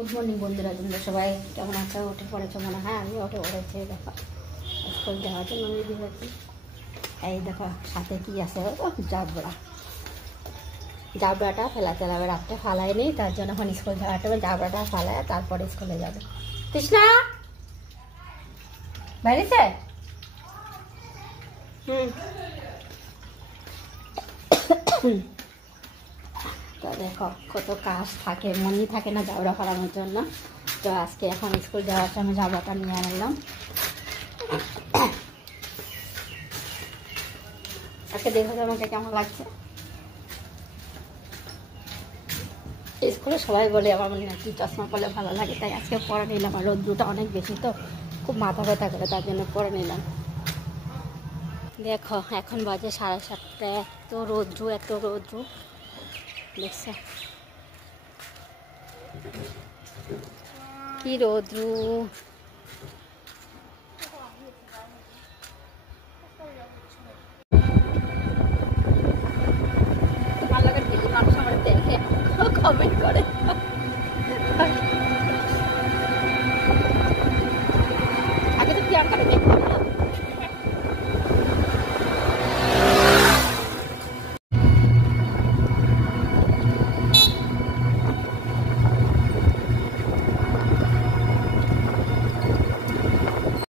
Good morning বন্ধুরা, তোমরা সবাই কেমন আছো? উঠে পড়েছো মনে হয়। আমি উঠে পড়েছি, দেখো স্কুল যাওয়ার জন্য রেডি হয়েছি। এই দেখো সাথে কি আছে, জাবড়া। জাবড়াটা ফেলাতে যাবে, রাত্রে ফালাই নেই, তার জন্য এখন স্কুল যাওয়ার টাইমে জাবড়াটা ফালায় তারপরে স্কুলে যাবে। তৃষ্ণা বাইরেছে। তো দেখো কত কাজ থাকে, মনেই থাকে না জাবড়া ফেলানোর জন্য। তো আজকে এখন স্কুল যাওয়ার সময় জাবড়াটা নিয়ে আনলাম। আজকে দেখো আমাকে কেমন লাগছে। স্কুলে সবাই বলে আমার মনে নাকি চশমা পরলে ভালো লাগে, তাই আজকে পরে নিলাম। আর রোদ্রুটা অনেক বেশি তো খুব মাথা ব্যথা করে, তার জন্য পরে নিলাম। দেখো এখন বাজে 7:30। এত রোদ্রু, এত রোদ্রু দেখছো কি রোদ্রু।